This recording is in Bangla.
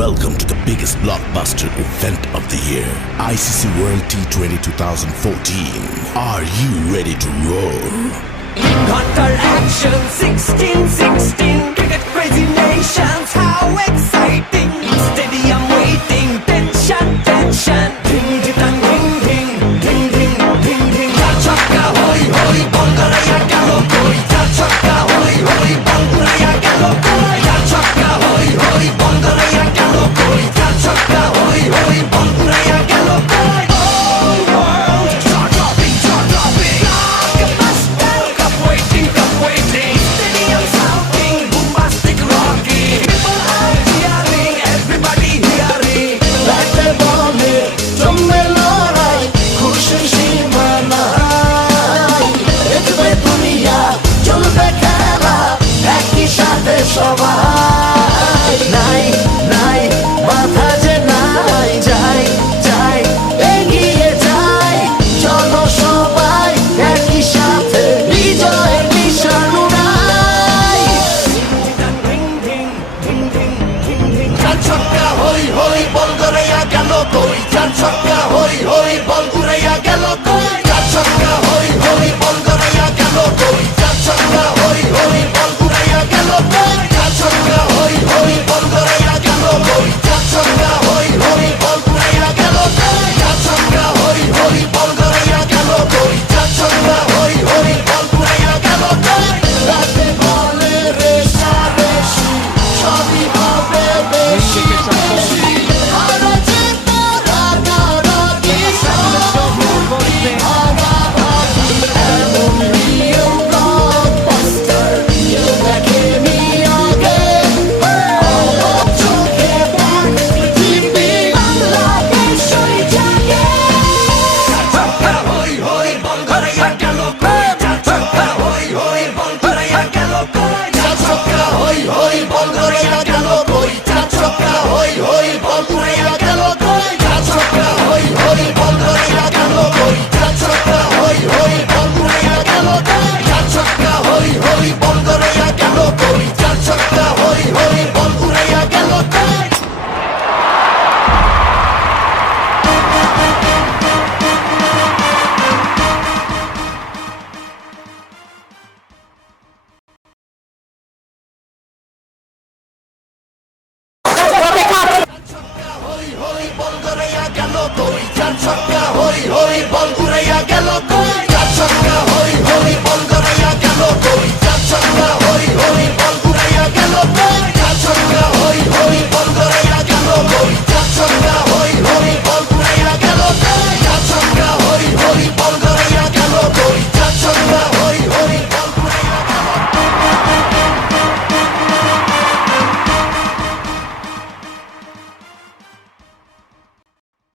Welcome to the biggest blockbuster event of the year, ICC World T20 2014. Are you ready to roll? Counter action 16-16, cricket crazy nations, how exciting! Stadium waiting, tension, tension. Ding ding ding ding ding ding ding ding. Chakka hoi hoi, Bangalaya galo koi. Chakka hoi hoi, Bangalaya galo koi. Chakka hoi hoi, Bangalaya galo koi. Chakka hoi hoi, Bangalaya galo koi. All world, jaw-dropping, jaw-dropping. Blockbuster, cup waiting, cup waiting. Stadium shouting, bombastic rocking. People are cheering, everybody hearing. ব্যাটে বলে জমবে লড়াই, খুশির সীমা নাই। দেখবে দুনিয়া, চলবে খেলা, একই সাথে সবাই। নাই নাই মাথা যে নাই, যাই যাই এগিয়ে যাই। চলো সবাই একই সাথে, বিজয়ের নিশান উড়াই। Ding ding ding ding ding ding. চার ছক্কা হই হই, বল গড়াইয়া গেল কই। চার ছক্কা হই হই, বল